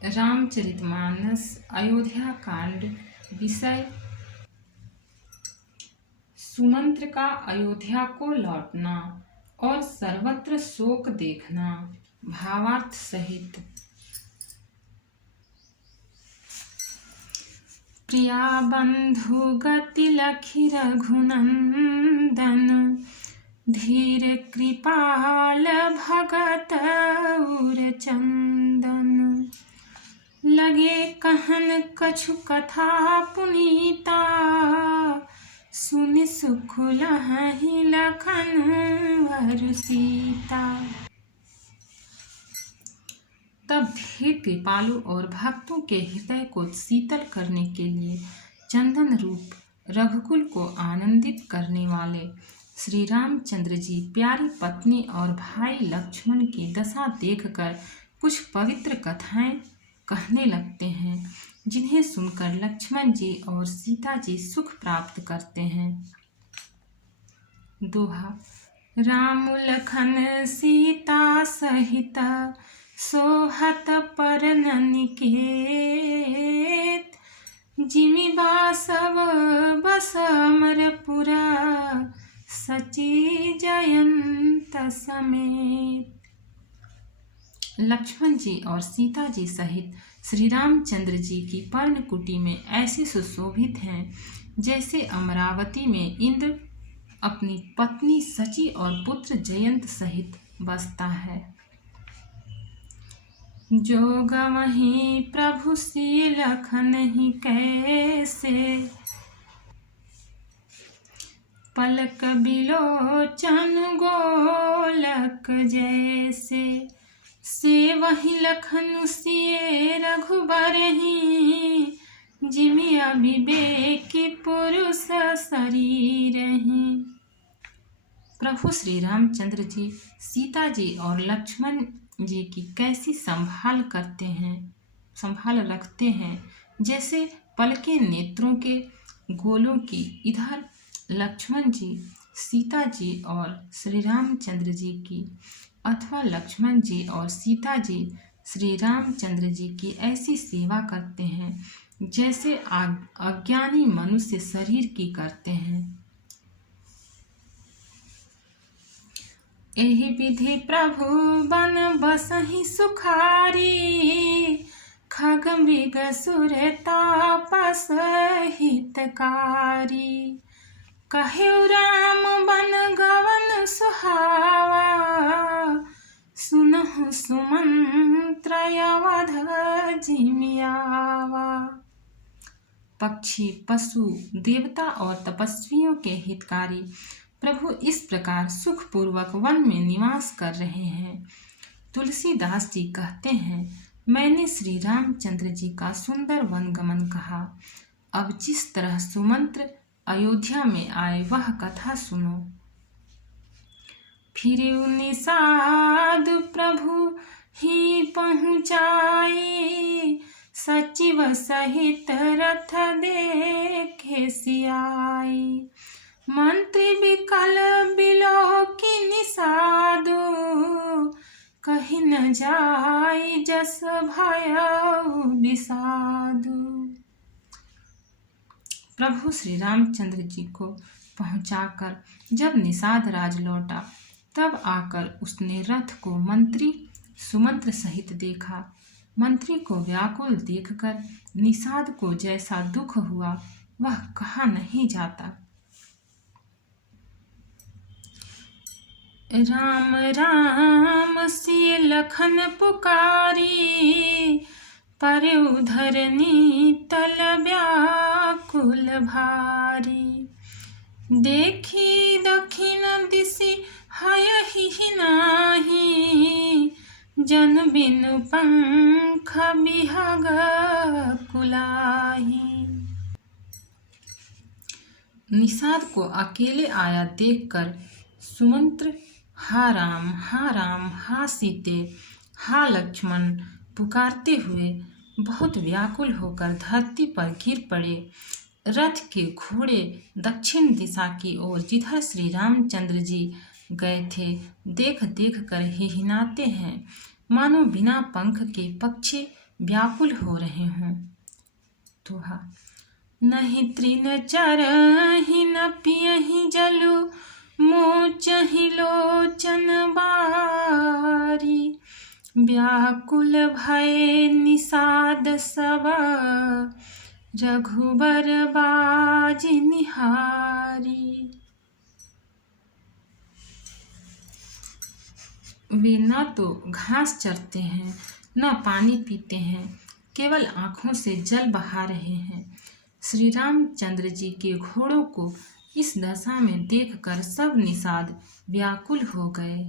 रामचरितमानस अयोध्या कांड। विषय सुमंत्र का अयोध्या को लौटना और सर्वत्र शोक देखना। भावार्थ सहित। प्रिया बंधु गति लखी रघुनंदन, धीर कृपाल भगत उर चंदन। लगे कहन कछु कथा पुनीता, सुनि सुख लहहि लखन वर सीता। तब धीर कृपालु और भक्तों के हृदय को शीतल करने के लिए चंदन रूप रघुकुल को आनंदित करने वाले श्री रामचंद्र जी प्यारी पत्नी और भाई लक्ष्मण की दशा देखकर कुछ पवित्र कथाएं कहने लगते हैं, जिन्हें सुनकर लक्ष्मण जी और सीता जी सुख प्राप्त करते हैं। दोहा। राम लखन सीता सहित सोहत परन निकेत, जिमि बासव बस अमरपुरा, सची जयंत समेत। लक्ष्मण जी और सीता जी सहित श्री रामचंद्र जी की पर्णकुटी में ऐसे सुशोभित हैं जैसे अमरावती में इंद्र अपनी पत्नी सची और पुत्र जयंत सहित बसता है। जो गवहीं प्रभु सिय लखनहि कैसे, पलक बिलोचन गोलक जैसे। से वही लखन सिए रघुबरहि, जिमि अविवेकी पुरुष शरीरहि। प्रभु श्री रामचंद्र जी सीता जी और लक्ष्मण जी की कैसी संभाल रखते हैं, जैसे पलके नेत्रों के गोलों की। इधर लक्ष्मण जी सीता जी और श्री रामचंद्र जी की अथवा लक्ष्मण जी और सीता जी श्री रामचंद्र जी की ऐसी सेवा करते हैं जैसे अज्ञानी मनुष्य शरीर की करते हैं। एहि विधि प्रभु बन बसहि सुखारी, खग मृग सुर तापस हितकारी। कहेउ राम बन गवन सुहावा, सुनहु सुमंत्र अवध जिमि आवा। पक्षी, पशु, देवता और तपस्वियों के हितकारी प्रभु इस प्रकार सुखपूर्वक वन में निवास कर रहे हैं। तुलसीदास जी कहते हैं, मैंने श्री रामचंद्र जी का सुंदर वन गमन कहा। अब जिस तरह सुमंत्र अयोध्या में आए वह कथा सुनो। फिर निषाद प्रभु ही पहुँचाई, सचिव सहित रथ देखे सियाई। मंत्री विकल बिलोकी निषादु, कही न जाई जस भयउ विषादु। प्रभु श्री रामचंद्र जी को पहुंचाकर जब निषाद राज लौटा, तब आकर उसने रथ को मंत्री सुमंत्र सहित देखा। मंत्री को व्याकुल देखकर निषाद को जैसा दुख हुआ वह कहा नहीं जाता। राम राम सिय लखन पुकारी, पर उधरनी तल व्याकुल भारी। देखी दखिन दिशि हयहि नाही, जन बिनु पंख बिहग कुलाही। निषाद को अकेले आया देखकर सुमंत्र हा राम हा सीते हा लक्ष्मण पुकारते हुए बहुत व्याकुल होकर धरती पर गिर पड़े। रथ के घोड़े दक्षिण दिशा की ओर जिधर श्री रामचंद्र जी गए थे देख देख कर हिहिनाते हैं, मानो बिना पंख के पक्षी व्याकुल हो रहे हों। दोहा। नहीं तृण चरहि न पियहि जलु, मोचहि लोचन बारी। व्याकुल भय निषाद सब, रघुबर बाज निहारी। वे न तो घास चरते हैं, न पानी पीते हैं, केवल आँखों से जल बहा रहे हैं। श्री रामचंद्र जी के घोड़ों को इस दशा में देखकर सब निषाद व्याकुल हो गए।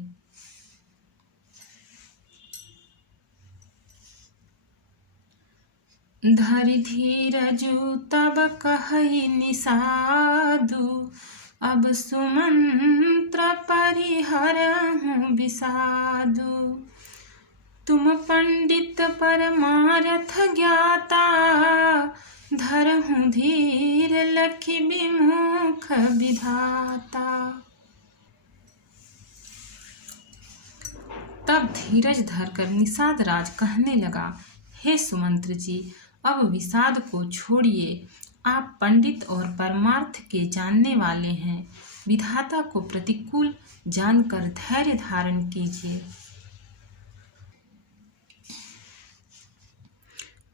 धरि धीरजु तब कहई निषादु, अब सुमंत्र परिहरहु विषादु। तुम पंडित परमारथ ज्ञाता, धरहु धीर लखि विमुख विधाता। तब धीरज धरकर निषाद राज कहने लगा, हे सुमंत्र जी, अब विषाद को छोड़िए। आप पंडित और परमार्थ के जानने वाले हैं। विधाता को प्रतिकूल जानकर धैर्य धारण कीजिए।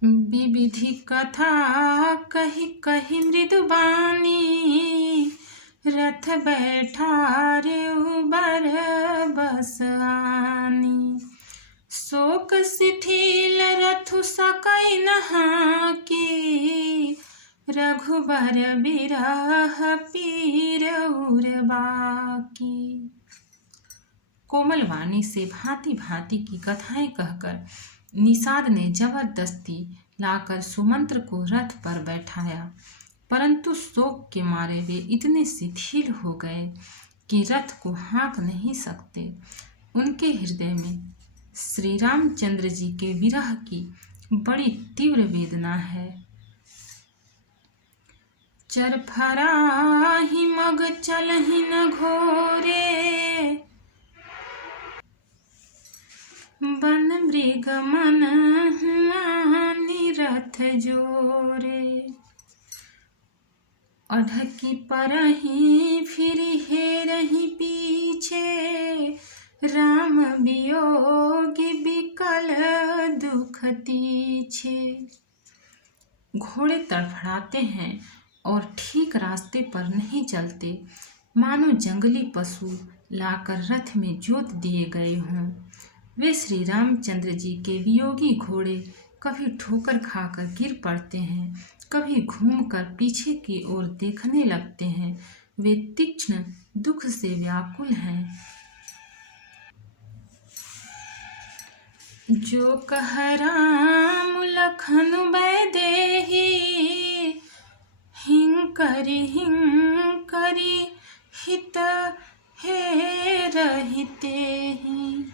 विविधि कथा कही कही मृदुबानी, रथ बैठारे उबर बस आनी। शोक शिथिल रथु सकई नहा की, रघुबर बिरह पीर उर्बाकी। कोमल वाणी से भांति भांति की कथाएं कहकर निषाद ने जबरदस्ती लाकर सुमंत्र को रथ पर बैठाया, परंतु शोक के मारे वे इतने शिथिल हो गए कि रथ को हाँक नहीं सकते। उनके हृदय में श्री रामचंद्र जी के विरह की बड़ी तीव्र वेदना है। चरफराहि मग चलहि न घोरे, बन मृग मन हुआ निरथ जोरे। अढकी परहि फिर हेरहि पीछे, राम वियोगी विकल दुख तीछे। घोड़े तड़फड़ाते हैं और ठीक रास्ते पर नहीं चलते, मानो जंगली पशु लाकर रथ में जोत दिए गए हों। वे श्री रामचंद्र जी के वियोगी घोड़े कभी ठोकर खाकर गिर पड़ते हैं, कभी घूमकर पीछे की ओर देखने लगते हैं। वे तीक्ष्ण दुख से व्याकुल हैं। जो कह राम लखन वैदेही, हिंकरी हित हे रहिते ही।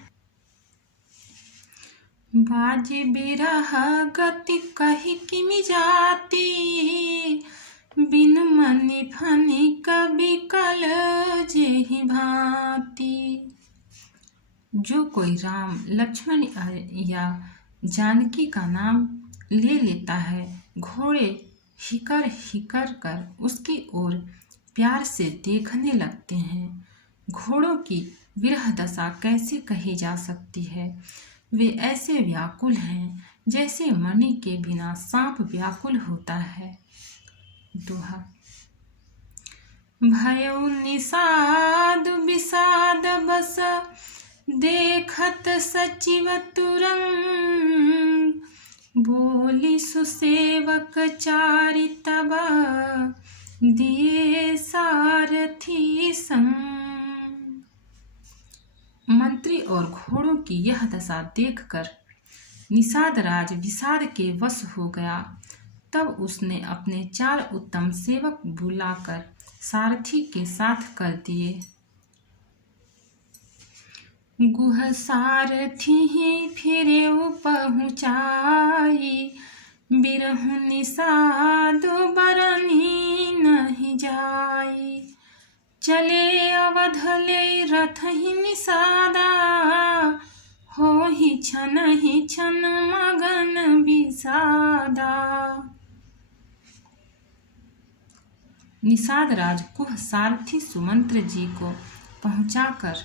बाजी बिरह गति कही किमि जाती, बिन मनि फनि कवि कल जेहि भांति। जो कोई राम लक्ष्मण या जानकी का नाम ले लेता है, घोड़े हिकर हिकर कर उसकी ओर प्यार से देखने लगते हैं। घोड़ों की विरह दशा कैसे कही जा सकती है। वे ऐसे व्याकुल हैं जैसे मणि के बिना सांप व्याकुल होता है। दोहा। भयउ निषाद विषाद बस, देखत सचिव तुरंग। बोली सुसेवक चारि तब, दिए सारथी संग। मंत्री और घोड़ों की यह दशा देखकर निषाद राज विषाद के वश हो गया। तब उसने अपने 4 उत्तम सेवक बुलाकर सारथी के साथ कर दिए। गुह सारथी फिरे पहुँचाई, बिरहु निषाद बरनी नहीं जाई। चले अवध ले रथ ही निषादा, हो ही छन मगन विषादा। निषाद राज कुह सारथी सुमंत्र जी को पहुंचाकर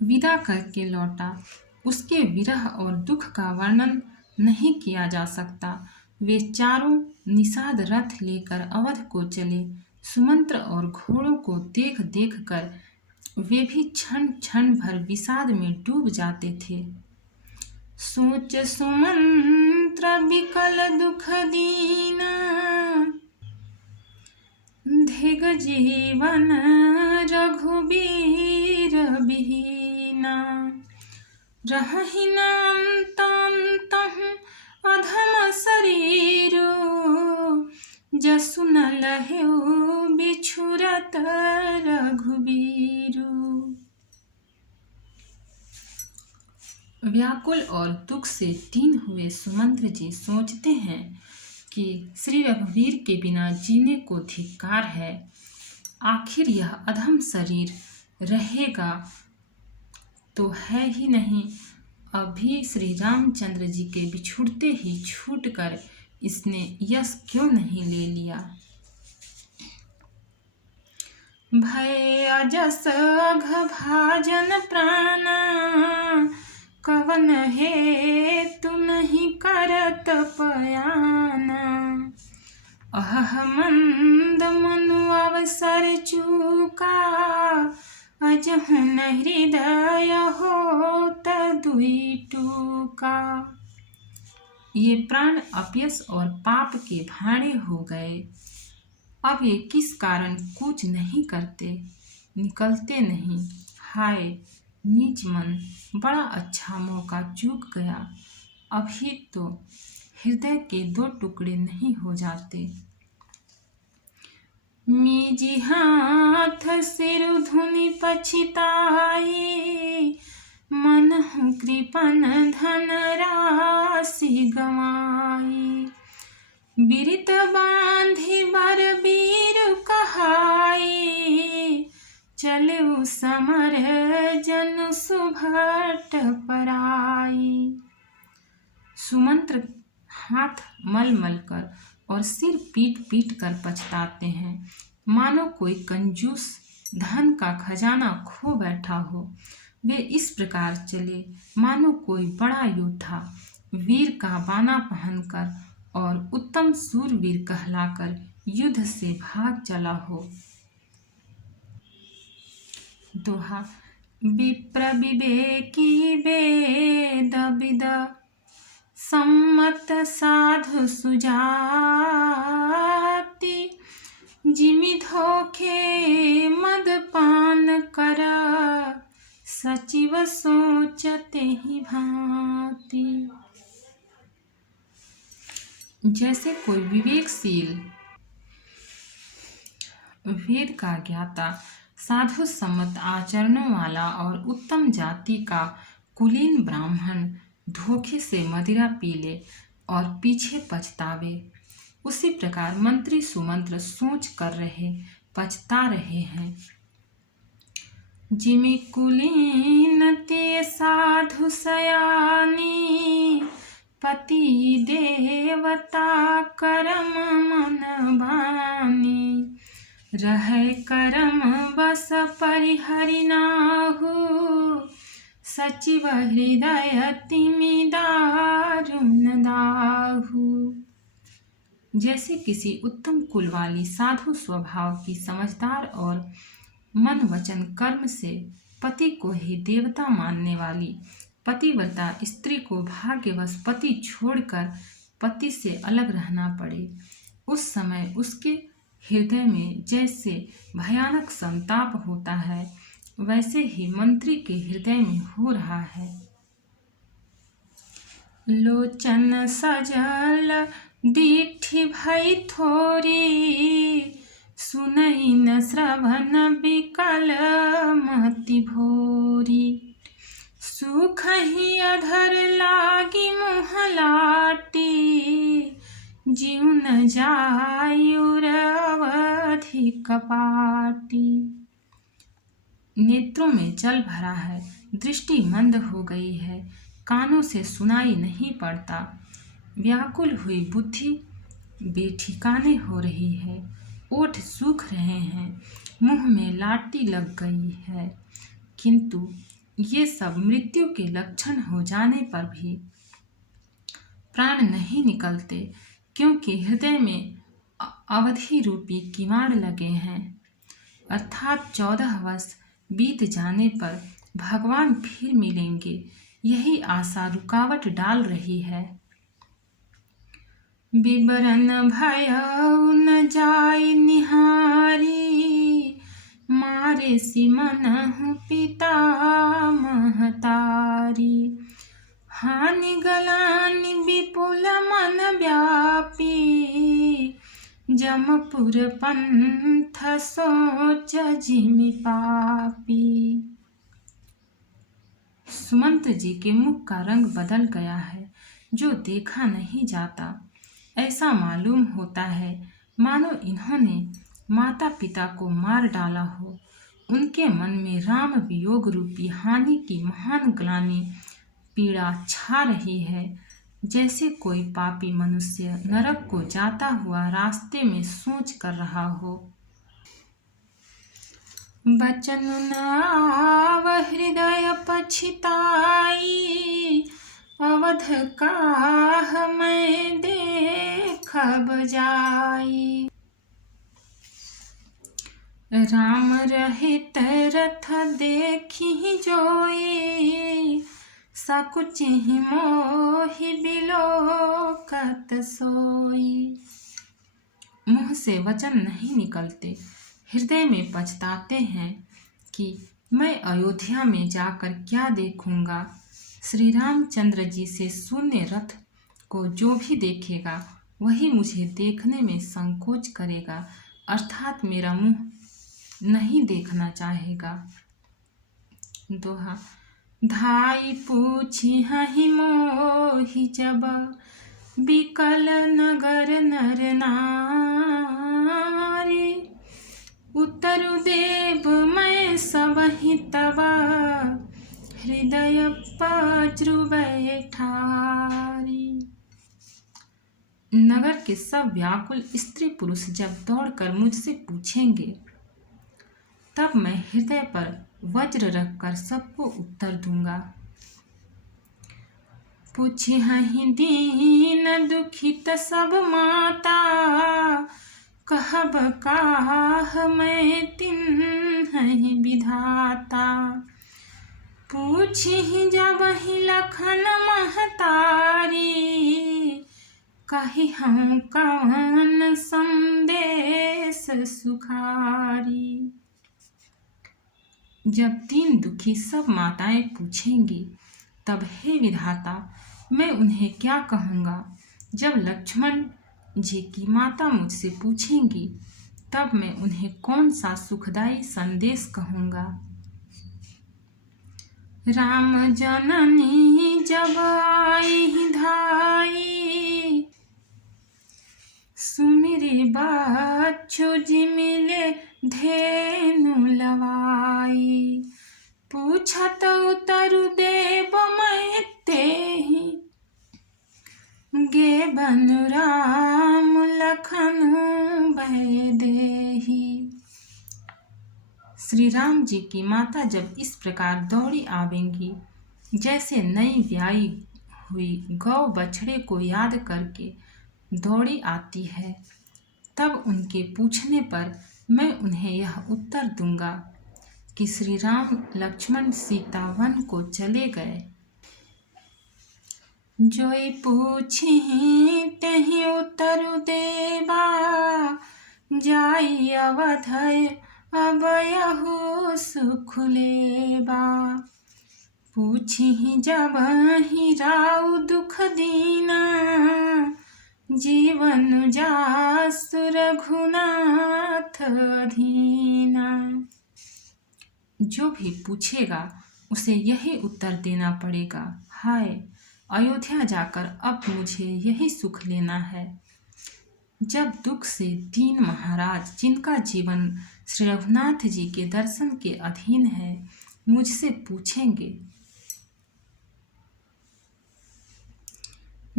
विदा करके लौटा। उसके विरह और दुख का वर्णन नहीं किया जा सकता। वे चारों निषाद रथ लेकर अवध को चले। सुमंत्र और घोड़ों को देख देख कर वे भी क्षण क्षण भर विषाद में डूब जाते थे। सोच सुमंत्र विकल दुख दीना, धिग जीवन रघुबीर बिहीना। रहहि नान्तहु अधम शरीरु, जसु न लहेउ बिछुरत रघुबीरु। व्याकुल और दुख से दीन हुए सुमंत्र जी सोचते हैं कि श्री रघुवीर के बिना जीने को धिक्कार है। आखिर यह अधम शरीर रहेगा तो है ही नहीं, अभी श्री रामचंद्र जी के बिछुड़ते ही छूटकर इसने यश क्यों नहीं ले लिया। भय अजस अघ भाजन प्राणा, कवन हेतु नहीं करत पयाना। अहह मंद मनु अवसर चूका, अजहु न हृदय होत दुई टूका। ये प्राण अपयश और पाप के भाणे हो गए। अब ये किस कारण कूच नहीं करते, निकलते नहीं। हाय नीच मन, बड़ा अच्छा मौका चूक गया। अभी तो हृदय के दो टुकड़े नहीं हो जाते। मीजी हाथ सिर धुनि पछिताई, मनहु कृपन धन राशि गवाई। बिरित बांधि बर बीर कहाई, चलऊ समर जनु सुभट पराई। सुमंत्र हाथ मल मल कर और सिर पीट पीट कर पछताते हैं, मानो कोई कंजूस धन का खजाना खो बैठा हो। वे इस प्रकार चले मानो कोई बड़ा योद्धा वीर का बाना पहनकर और उत्तम सूरवीर कहलाकर युद्ध से भाग चला हो। दोहा। विप्र विवेकी वेद विद, सम्मत साधु सुजाति। जिमि धोखे मद पान कर, सचिव सोचते ही भांति। जैसे कोई विवेकशील वेद का ज्ञाता, साधु सम्मत आचरणों वाला और उत्तम जाति का कुलीन ब्राह्मण धोखे से मदिरा पी ले और पीछे पछतावे, उसी प्रकार मंत्री सुमंत्र सोच कर रहे पछता रहे हैं। जिमि कुलीन ते साधु सयानी, पति देवता करम मन बानी। रहे करम बस परिहरि नाहु, सचिव हृदय तिमि दारुण दाहु। जैसे किसी उत्तम कुल वाली साधु स्वभाव की समझदार और मन वचन कर्म से पति को ही देवता मानने वाली पतिव्रता स्त्री को भाग्यवश पति छोड़कर पति से अलग रहना पड़े, उस समय उसके हृदय में जैसे भयानक संताप होता है, वैसे ही मंत्री के हृदय में हो रहा है। लोचन सजल दीठी भई थोरी, सुनई न श्रवण विकल मति भोरी। सुख ही अधर लागी मुँह लाटी, जीव न जायुर अवधि कपाटी। नेत्रों में जल भरा है, दृष्टि मंद हो गई है, कानों से सुनाई नहीं पड़ता। व्याकुल हुई बुद्धि बेठिकाने हो रही है, ओठ सूख रहे हैं, मुंह में लाठी लग गई है, किंतु ये सब मृत्यु के लक्षण हो जाने पर भी प्राण नहीं निकलते, क्योंकि हृदय में अवधि रूपी किवाड़ लगे हैं। अर्थात 14 वर्ष बीत जाने पर भगवान फिर मिलेंगे, यही आशा रुकावट डाल रही है। विवरण भयउ न जाय निहारी, मारे सिमनहु पिता महतारी। हानि गलानि विपुल मन व्यापी, जमपुर पंथ सोच जिमि पापी। सुमंत जी के मुख का रंग बदल गया है, जो देखा नहीं जाता। ऐसा मालूम होता है मानो इन्होंने माता पिता को मार डाला हो। उनके मन में राम वियोग रूपी हानि की महान ग्लानि पीड़ा छा रही है, जैसे कोई पापी मनुष्य नरक को जाता हुआ रास्ते में सोच कर रहा हो। बचन न आव हृदय पछिताई, अवध काह मैं देखब जाई। राम रहित रथ देखी जोई, सकुचिहि मोहि बिलोकत सोई। मुंह से वचन नहीं निकलते, हृदय में पछताते हैं कि मैं अयोध्या में जाकर क्या देखूंगा। श्री रामचंद्र जी से शून्य रथ को जो भी देखेगा वही मुझे देखने में संकोच करेगा, अर्थात मेरा मुंह नहीं देखना चाहेगा। दोहा। धाई पूछी हहि मोहि जब, बिकल नगर नर नारी। उत्तरु देव मैं सबहि तब, हृदय पज्रु बैठारी। नगर के सब व्याकुल स्त्री पुरुष जब दौड़कर मुझसे पूछेंगे, तब मैं हृदय पर वज्र रखकर सबको उत्तर दूंगा। पूछी हहि दीन दुखित सब माता, कहब काह मैं तिन्हि विधाता। पूछी जबहि लखन महतारी, कहि हम कवन संदेश सुखारी। जब दीन दुखी सब माताएं पूछेंगी, तब हे विधाता मैं उन्हें क्या कहूँगा। जब लक्ष्मण जी की माता मुझसे पूछेंगी, तब मैं उन्हें कौन सा सुखदायी संदेश कहूँगा। राम जननी जब आई धाई, सुमिरी बच्छु जिमिले धेनु लवाई। पूछत उतरु देव मैं तेहि, गे बनु राम लखन भय देहि। श्री राम जी की माता जब इस प्रकार दौड़ी आवेंगी, जैसे नई ब्याई हुई गौ बछड़े को याद करके दौड़ी आती है, तब उनके पूछने पर मैं उन्हें यह उत्तर दूंगा कि श्री राम लक्ष्मण सीता वन को चले गए। जोई पूछी तेहि उत्तरु देवा, जाई अवधय अबयहु सुख लेबा। पूछी जबहि राउ दुख दीना, जीवन जासु रघुनाथ अधीना। जो भी पूछेगा उसे यही उत्तर देना पड़ेगा, हाय अयोध्या जाकर अब मुझे यही सुख लेना है। जब दुख से दीन महाराज, जिनका जीवन श्री रघुनाथ जी के दर्शन के अधीन है, मुझसे पूछेंगे,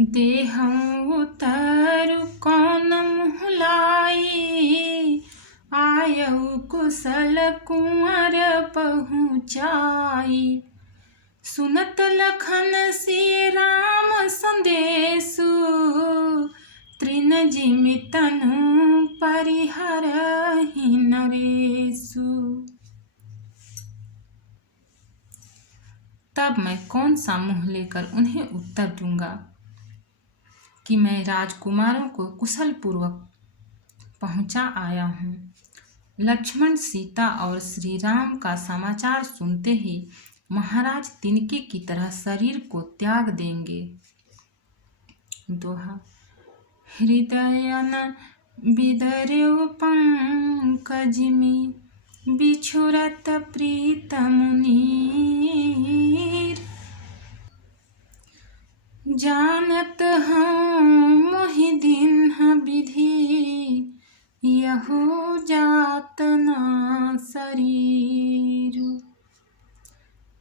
देहं उतरु कौन मुहलाई, आयऊ कुशल कुंवर पहुँचाई। सुनत लखन सिय राम संदेशु, तृण जिमि तनु परिहरहि नरेशु। तब मैं कौन सा मुँह लेकर उन्हें उत्तर दूंगा कि मैं राजकुमारों को कुशल पूर्वक पहुंचा आया हूँ। लक्ष्मण, सीता और श्री राम का समाचार सुनते ही महाराज तिनके की तरह शरीर को त्याग देंगे। दोहा। हृदयन बिदर्यु पंकजिमि, बिछुरत प्रीत मुनीर। जानत हूँ मोहि दीन्ह विधि, यहु जात न शरीर।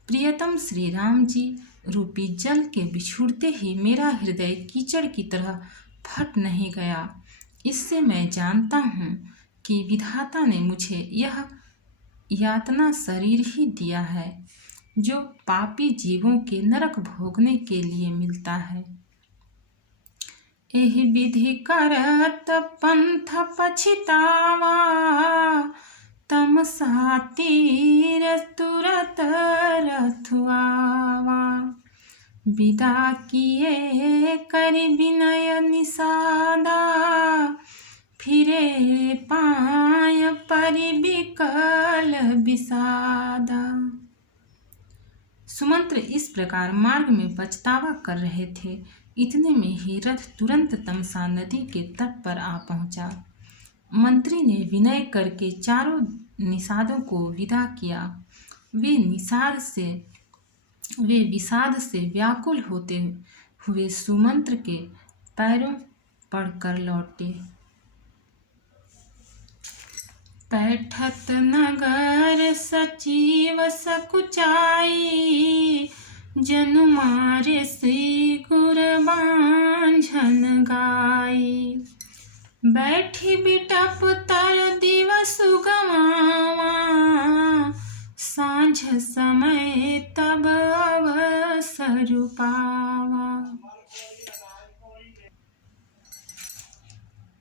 प्रियतम श्री राम जी रूपी जल के बिछुड़ते ही मेरा हृदय कीचड़ की तरह फट नहीं गया। इससे मैं जानता हूँ कि विधाता ने मुझे यह यातना शरीर ही दिया है, जो पापी जीवों के नरक भोगने के लिए मिलता है। एहि विधि करत पंथ पछितावा, तमसा तीर तुरत रथुआवा। विदा किए करि विनय निषादा, फिरे पाय परि विकल विषादा। सुमंत्र इस प्रकार मार्ग में पछतावा कर रहे थे। इतने में ही रथ तुरंत तमसा नदी के तट पर आ पहुंचा। मंत्री ने विनय करके चारों निषादों को विदा किया। वे विषाद से व्याकुल होते हुए सुमंत्र के पैरों पड़कर लौटे। पैठत नगर सचिव सकुचाई, जनु मारे श्री गुर बांझन गाई। बैठी बिटप तर दिवस गवावा, सांझ समय तब अवसर पावा।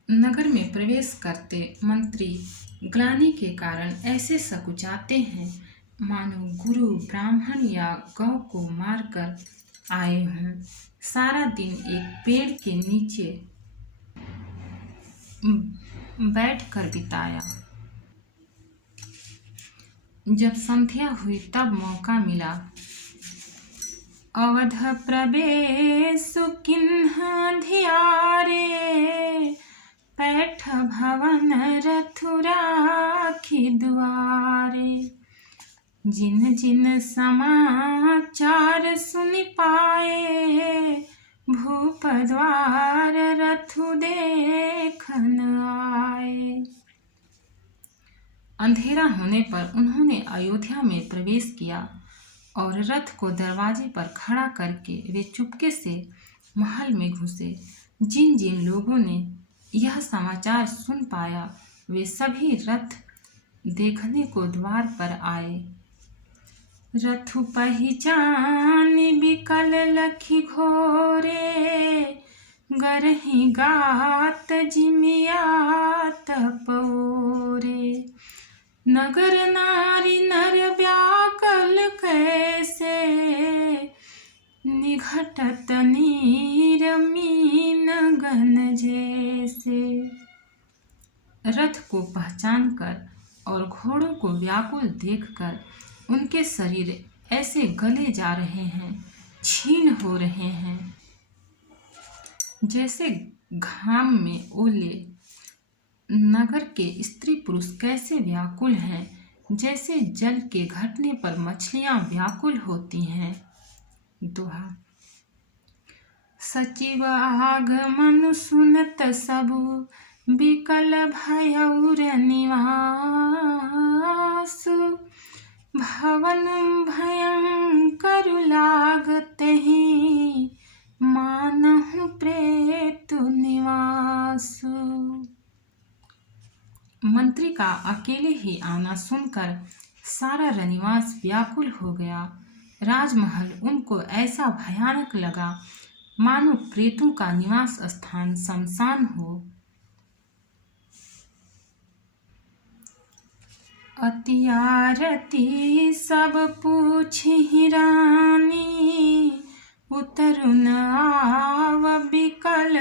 नगर में प्रवेश करते मंत्री ग्लानि के कारण ऐसे सकुचाते हैं मानो गुरु ब्राह्मण या गौ को मारकर आए हों। सारा दिन एक पेड़ के नीचे बैठकर बिताया। जब संध्या हुई तब मौका मिला। अवध प्रवेश किन्हा धियारे, पैठ भवन रथु राखी द्वारे। जिन जिन समाचार सुनि पाए, भूप द्वार रथु देखन आए। अंधेरा होने पर उन्होंने अयोध्या में प्रवेश किया और रथ को दरवाजे पर खड़ा करके वे चुपके से महल में घुसे। जिन जिन लोगों ने यह समाचार सुन पाया, वे सभी रथ देखने को द्वार पर आए। रथु पहिचान बिकल लखी घोरे, गरहि गात जिमियात पौरे। नगर नारी नर व्याकल कैसे, निघटत नीर मीन गन जैसे। रथ को पहचान कर और घोड़ों को व्याकुल देखकर उनके शरीर ऐसे गले जा रहे हैं, छीन हो रहे हैं, जैसे घाम में ओले। नगर के स्त्री पुरुष कैसे व्याकुल हैं, जैसे जल के घटने पर मछलियां व्याकुल होती हैं। दोहा। सचिव आगमन सुनत सबु, बिकल भयउर निवासु। भवन भयंकर लागत ही, मानहु प्रेत निवासु। मंत्री का अकेले ही आना सुनकर सारा रनिवास व्याकुल हो गया। राजमहल उनको ऐसा भयानक लगा मानो प्रेतों का निवास स्थान शमशान हो। अति आरती सब पूछहि रानी, उतरु न आव बिकल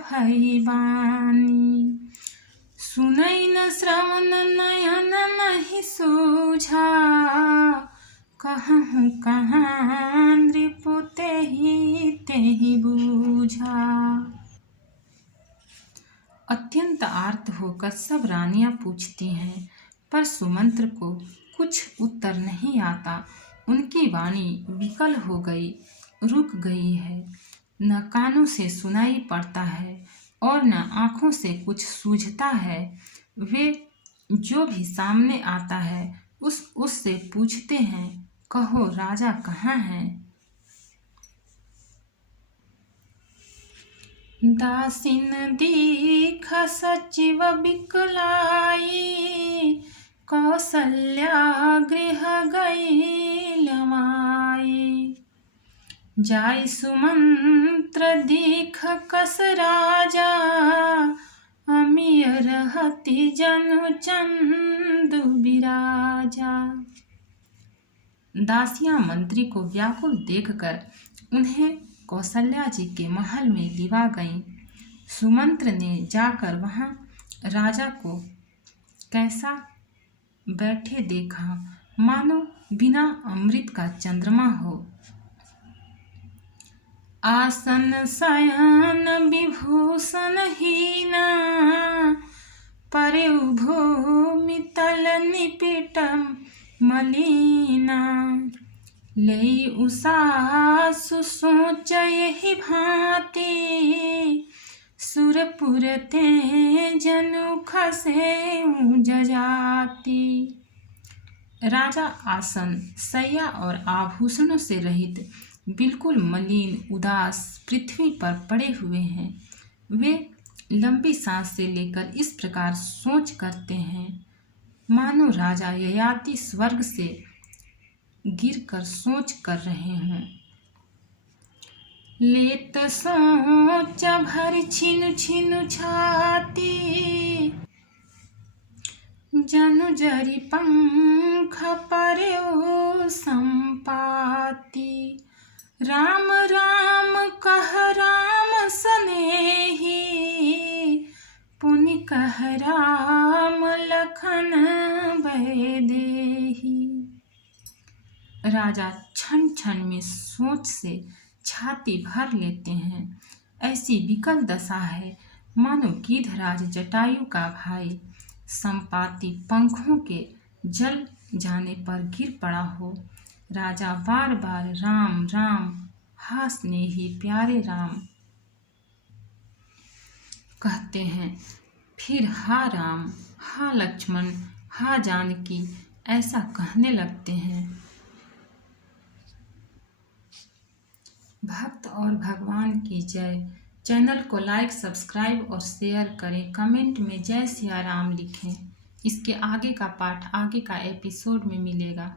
भई बानी। सुनई न श्रवण नयन नहीं सूझा, कहूँ कहाँ नृपु तेहि बूझा। अत्यंत आर्त होकर सब रानियां पूछती हैं, पर सुमंत्र को कुछ उत्तर नहीं आता। उनकी वाणी विकल हो गई, रुक गई है। न कानों से सुनाई पड़ता है और न आँखों से कुछ सूझता है। वे जो भी सामने आता है उससे पूछते हैं, कहो राजा कहाँ हैं। दासिन दीख सचिव बिकलाई, कौसल्या गृह गई लमाई। जाय सुमंत्र दीख कस राजा, अमिय रहति जनु चंदु बिराजा। दासियां मंत्री को व्याकुल देखकर उन्हें कौशल्या जी के महल में लिवा गईं। सुमंत्र ने जाकर वहां राजा को कैसा बैठे देखा, मानो बिना अमृत का चंद्रमा हो। आसन शयन विभूषण हीना, परेउ भूमि तल निपिट मलिना। लई उषा सोच यही भांति, सुरपुर ते जनु खसे जजाति। राजा आसन, शैया और आभूषणों से रहित बिल्कुल मलिन उदास पृथ्वी पर पड़े हुए हैं। वे लंबी सांस से लेकर इस प्रकार सोच करते हैं, मानो राजा ययाति स्वर्ग से गिरकर सोच कर रहे हों। लेत सोच भर छिनु छिनु छाती, जनु जरि पंख परेउ संपाती। राम राम कह राम सनेही, पुनि कह राम लखन भय देही। राजा क्षण क्षण में सोच से छाती भर लेते हैं। ऐसी विकल दशा है मानो गिद्धराज जटायु का भाई संपाति पंखों के जल जाने पर गिर पड़ा हो। राजा बार बार राम राम, हा स्नेही प्यारे राम कहते हैं, फिर हा राम, हा लक्ष्मण, हा जानकी ऐसा कहने लगते हैं। भक्त और भगवान की जय। चैनल को लाइक, सब्सक्राइब और शेयर करें। कमेंट में जय सिया राम लिखें। इसके आगे का पार्ट आगे का एपिसोड में मिलेगा।